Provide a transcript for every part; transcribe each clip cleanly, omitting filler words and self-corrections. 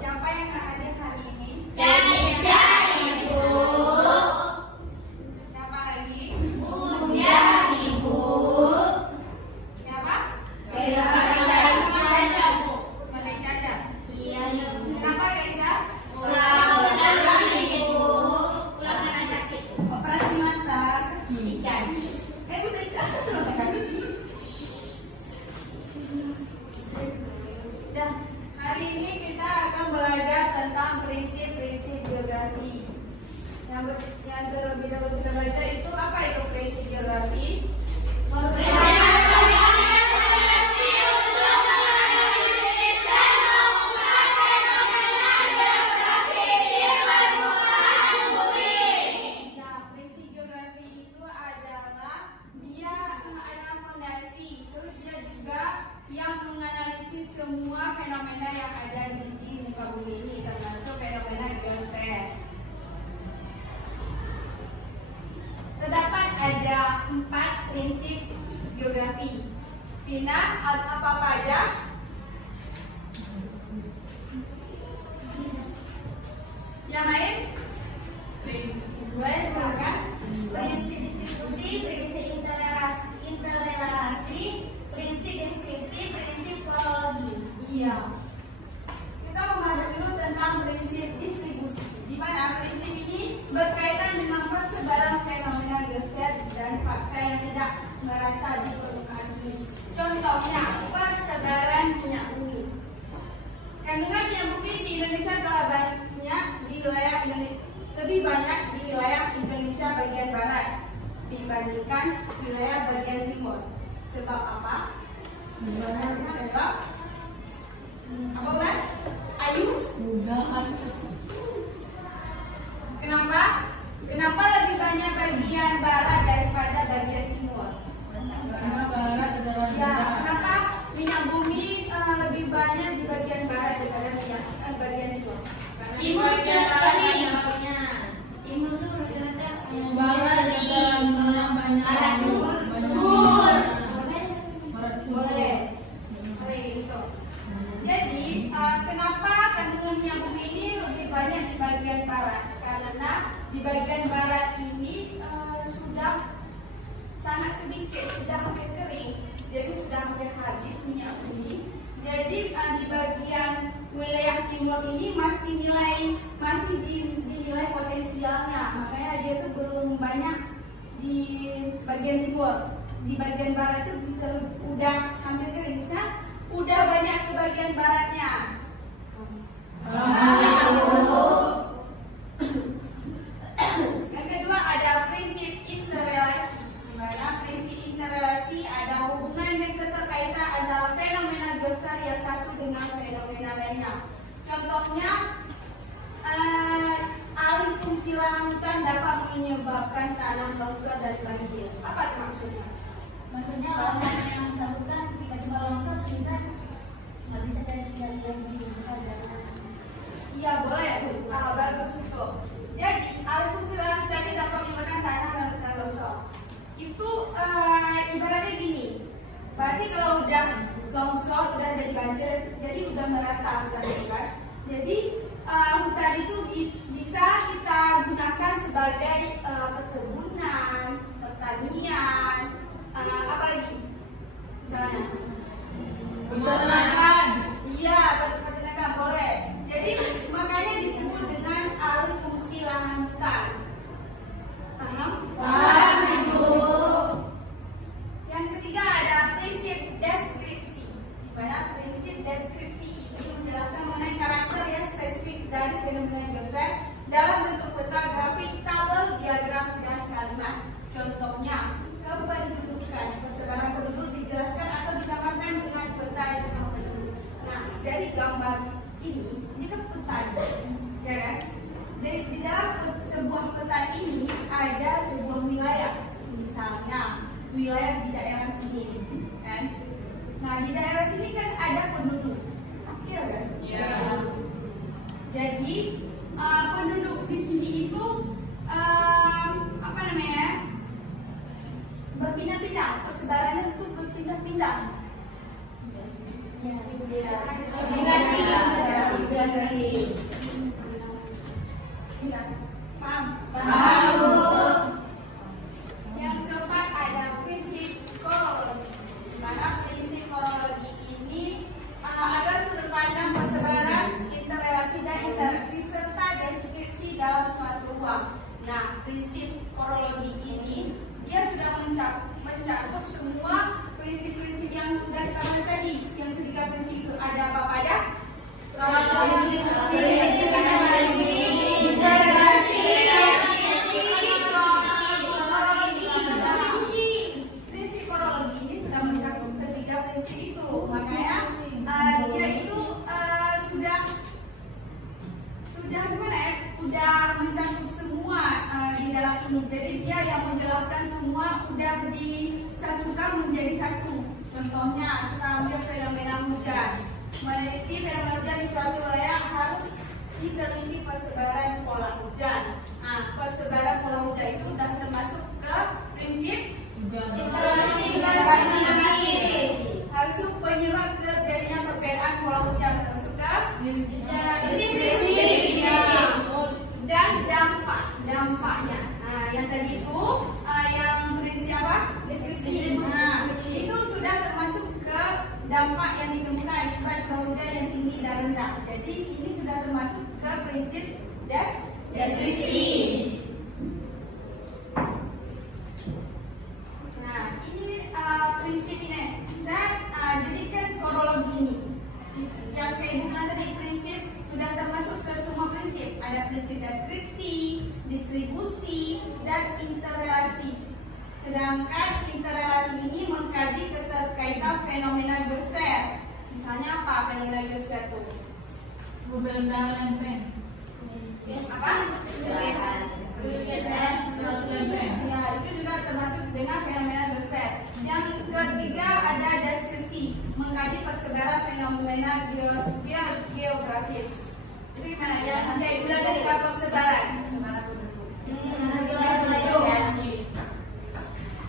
Siapa yang nggak hadir hari ini? Ganesha, Ibu. Siapa lagi? Bunda, Ibu. Siapa? Malaysia, Bu. Malaysia aja. Iya, Ibu. Kenapa Malaysia? Saudara, Ibu. Pulang karena sakit. Operasi mata. Ikan. Dan hari ini kita akan belajar tentang prinsip-prinsip geografi. Yang terlebih dahulu kita belajar itu apa itu prinsip geografi? Ya, prinsip geografi itu adalah dia adalah fondasi, terus dia juga yang menganalisis semua fenomena yang ada di muka bumi ini, termasuk fenomena geosfer. Terdapat ada 4 prinsip geografi. Vina, apa aja? Yang lain? Boleh silakan. Prinsip distribusi, prinsip interrelasi, prinsip deskripsi, prinsip kronologi. Iya. Kita membahas dulu tentang prinsip distribusi. Di mana prinsip ini berkaitan dengan persebaran fenomena geosfer dan fakta yang tidak merata di permukaan bumi. Contohnya, persebaran minyak bumi. Kandungan minyak bumi di Indonesia telah banyak di wilayah Indonesia, lebih banyak di wilayah Indonesia bagian barat dibandingkan wilayah bagian timur. Sebab apa? Sebab apa Bulan? Ayu? Kenapa? Kenapa lebih banyak bagian barat daripada bagian timur? Ya, kenapa minyak bumi lebih banyak di bagian barat daripada bagian timur? Timur itu lautnya. Timur itu rata-rata barat itu sur. Boleh. Oke, gitu. Jadi, kenapa kandungan minyak bumi ini lebih banyak di bagian barat? Karena di bagian barat ini sudah sangat sedikit, sudah hampir kering, jadi sudah hampir habis minyak bumi. Jadi di bagian wilayah timur ini masih dinilai potensialnya, makanya dia tuh belum banyak di bagian timur. Di bagian barat itu udah hampir kering, udah banyak ke bagian baratnya. Yang kedua ada prinsip interrelasi. Di mana prinsip interrelasi ada hubungan dan keterkaitan antara fenomena geosfer yang satu dengan fenomena lainnya. Contohnya, alih fungsi lahan hutan dapat menyebabkan tanah longsor dan banjir. Apa itu maksudnya? Maksudnya lahan yang bersangkutan tiba-tiba longsor sehingga nggak bisa jadi yang bisa jalan. Iya boleh, bagus itu. Jadi alih fungsi lahan hutan ini dapat menyebabkan tanah dan hutan longsor. Itu ibaratnya gini. Berarti kalau udah longsor, udah jadi banjir, jadi udah merata hutan itu kan. Jadi hutan itu bisa kita gunakan sebagai perkebunan, pertanian, apa lagi? Misalnya Peternakan. Iya, peternakan boleh. Jadi makanya disebut dengan alih fungsi lahan hutan. peta grafik tabel diagram dan kalimat. Contohnya, kependudukan, persebaran penduduk dijelaskan atau digambarkan dengan peta jumlah penduduk. Nah, dari gambar ini kan peta, ya kan? Di dalam sebuah peta ini ada sebuah wilayah, misalnya wilayah di daerah sini, kan? Nah, di daerah sini kan ada penduduk, ya kan? Ya. Jadi penduduk di sini itu apa namanya? Berpindah-pindah, persebarannya itu berpindah-pindah. Paham? Yang keempat ada prinsip kronologi. Di mana prinsip kronologi ini adalah sudut pandang persebaran, interrelasi dan interaksi serta deskripsi dalam suatu ruang. Nah, prinsip kronologi ini dia sudah mencakup semua prinsip-prinsip yang sudah kita bahas tadi. Yang ketiga prinsip itu ada apa aja? Kronologi, prinsip kronologi ini sudah mencakup ketiga prinsip itu. Makanya dia itu sudah gimana ya? Sudah mencakup semua di dalam ini. Jadi dia yang menjelaskan semua sudah disatukan menjadi satu. Contohnya kita ambil fenomena hujan. Meneliti fenomena hujan di suatu wilayah harus diteliti persebaran pola hujan. Nah, persebaran pola hujan itu sudah termasuk ke prinsip interrelasi. Harus penyebab terjadinya perbedaan pola hujan termasuk ke deskripsi dan dampaknya. Nah, yang tadi itu yang prinsip apa? Deskripsi. Nah, itu sudah termasuk ke dampak yang ditemukan akibat curah hujan yang tinggi dan rendah. Jadi sini sudah termasuk ke prinsip deskripsi. Nah, ini prinsip ini. Saya jadikan kronologi ini. Yang kayak Ibu bilang tadi prinsip sudah termasuk ke semua prinsip. Ada prinsip deskripsi, distribusi, dan interrelasi. Sedangkan interrelasi ini mengkaji keterkaitan fenomena geosfer. Misalnya apa fenomena geosfer itu? Apa? Ya, itu juga termasuk dengan fenomena geosfer. Yang ketiga ada deskripsi, mengkaji persebaran fenomena geografis. Itu gimana ya? Nanti udah dari persebaran.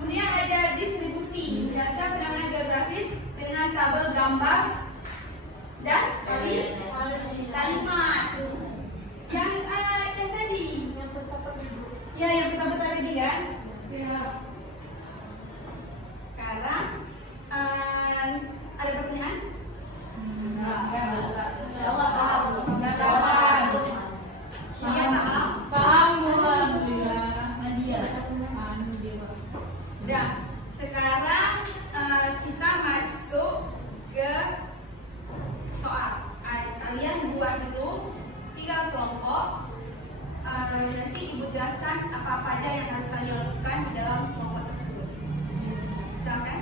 Kemudian ada distribusi, menjelaskan fenomena geografis dengan tabel gambar dan kalimat. Yang tadi, ya yang pertama tadi kan. Sekarang ada pertanyaan? Dan sekarang kita masuk ke soal. Kalian buat dulu 3 kelompok. Nanti Ibu jelaskan apa aja yang harus kalian lakukan di dalam kelompok tersebut. Silakan.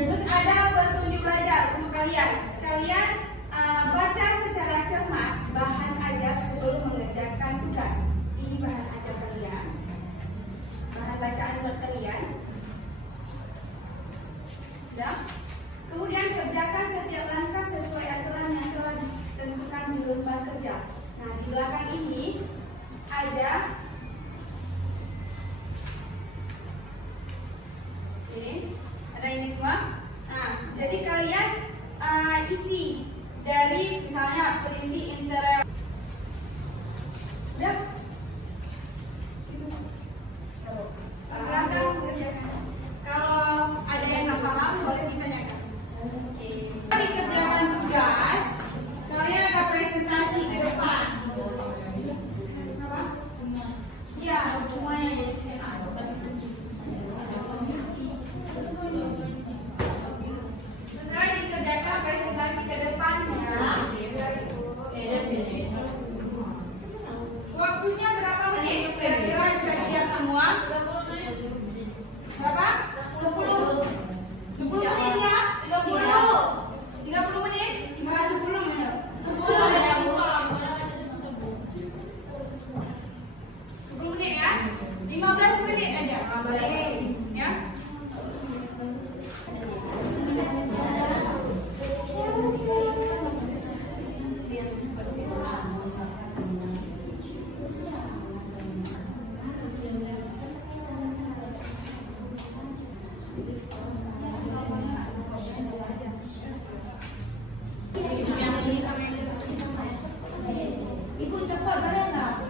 Terus ada petunjuk belajar untuk kalian. Kalian baca secara cermat bahan ajar sebelum mengerjakan tugas. Ini bahan ajar kalian, bahan bacaan buat kalian. Ya. Kemudian kerjakan setiap langkah sesuai aturan yang telah ditentukan di lembar kerja. Nah, di belakang ini ada ini semua. Nah, jadi kalian isi dari misalnya berisi interior. Udah? Silakan kerjakan. Kalau ada yang nggak paham boleh ditanyakan. Di kerjaan tugas, kalian ada presentasi ke depan. Apa? Iya, semuanya. Setelah dikerjakan presentasi ke depannya, waktunya berapa menit? Kira-kira bisa siap semua? Berapa? 10 menit ya? 30 menit? Enggak, 10 menit. 10 menit ya? 15 menit aja. Ya? Ibu cepat boleh nggak?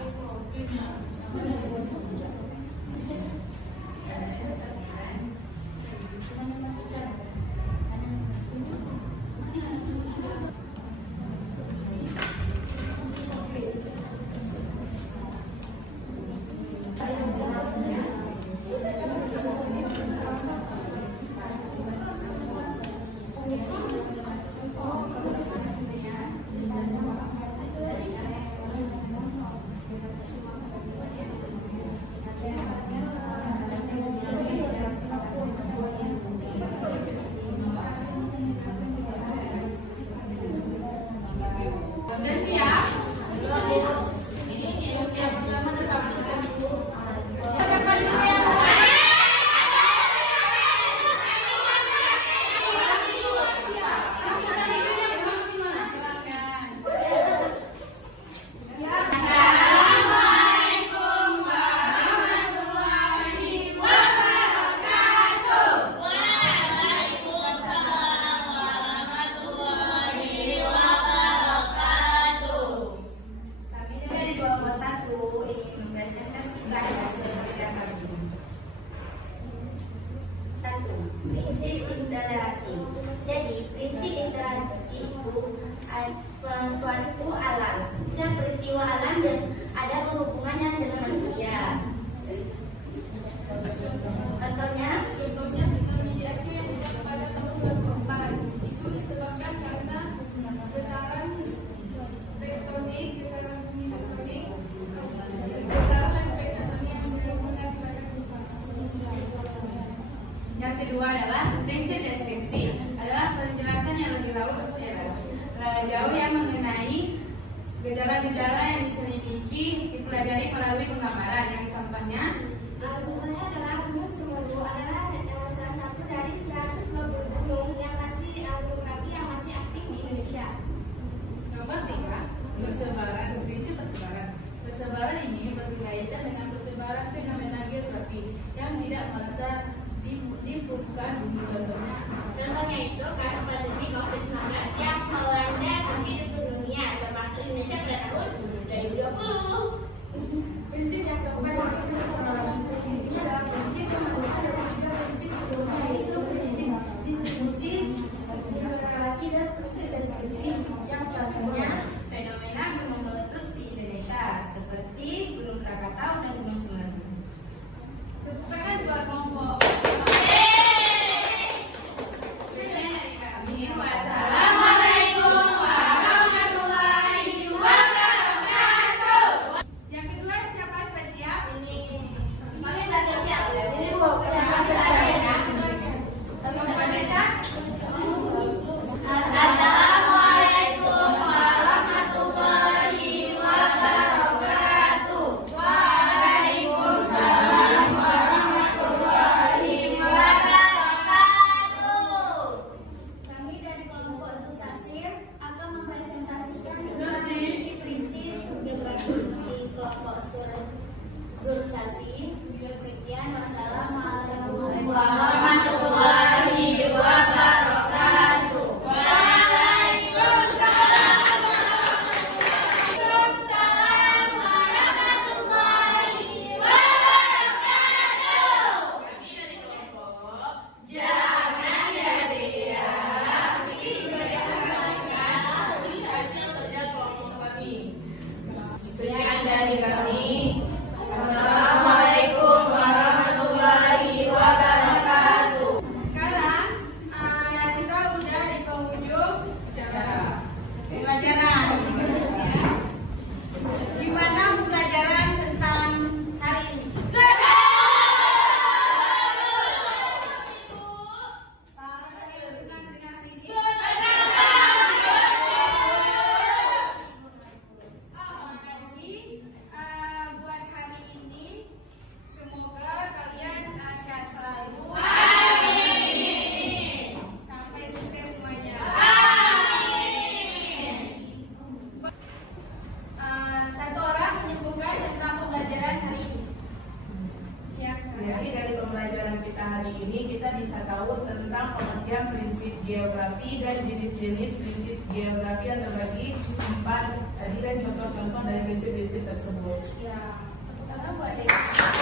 Udah siap? Siapa dulu yang prinsip interaksi. Jadi prinsip interaksi itu suatu alam, setiap peristiwa alam dan ada hubungannya dengan manusia. Contohnya, itu disebabkan karena getaran tektonik, getaran bumi tektonik, getaran tektonik yang berhubungan pada yang kedua adalah prinsip deskripsi, adalah penjelasan yang lebih jauh yang mengenai gejala-gejala yang diselidiki dipelajari melalui penggambaran. Yang contohnya, sumbernya adalah Gunung Semeru adalah salah satu dari 120 gunung yang masih geografi yang masih aktif di Indonesia. Nomor 3, persebaran. Prinsip persebaran. Persebaran ini berkaitan dengan persebaran fenomena geografi yang tidak merata di permukaan bumi. Contohnya itu kasus pandemi COVID-19 yang melanda hampir di seluruh dunia, termasuk Indonesia pada tahun 2020. prinsip yang keempat adalah persebaran. Ini adalah prinsip yang merupakan dari tiga prinsip sebelumnya, yaitu prinsip distribusi, relasi, dan prinsip deskripsi. Yang contohnya fenomena gunung meletus di Indonesia seperti Gunung Krakatau dan Gunung Semeru. tepuk tangan buat kelompok. Wassalamualaikum warahmatullahi wabarakatuh. Yang kedua siapa saja? Kami pembelajaran kita hari ini kita bisa tahu tentang pengertian prinsip geografi dan jenis-jenis prinsip geografi yang terbagi 4 tadi dan contoh-contoh dari prinsip-prinsip tersebut. Ya, tepuk tangan buat Desi.